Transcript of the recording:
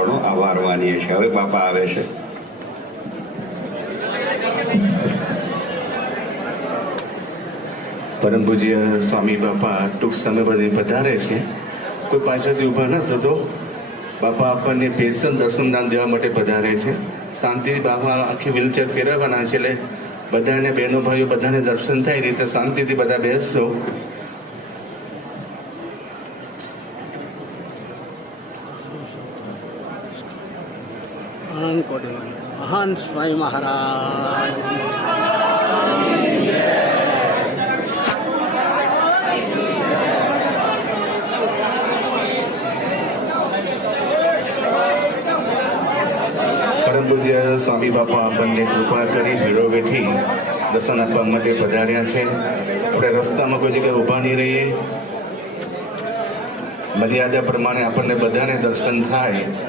ઘણો આભાર માનીએ છીએ. હવે બાપા આવે છે. પરમ પૂજ્ય સ્વામી બાપા ટૂંક સમય પછી પધારે છે. કોઈ પાછળથી ઊભા ન થતો. બાપા આપણને પેશન દર્શનદાન દેવા માટે પધારે છે. શાંતિથી બાપા આખી વ્હીલચેર ફેરવવાના છે, એટલે બધાને બહેનો ભાઈઓ બધાને દર્શન થાય રીતે શાંતિથી બધા બેસશો. મહાન સ્વામી મહારાજ પરમ પૂજ્ય સ્વામી બાપા આપણને કૃપા કરી ભીડો વેઠી દર્શન આપવા માટે પધાર્યા છે. આપણે રસ્તામાં કોઈ જગ્યાએ ઊભા નહીં રહીએ. મર્યાદા પ્રમાણે આપણને બધાને દર્શન થાય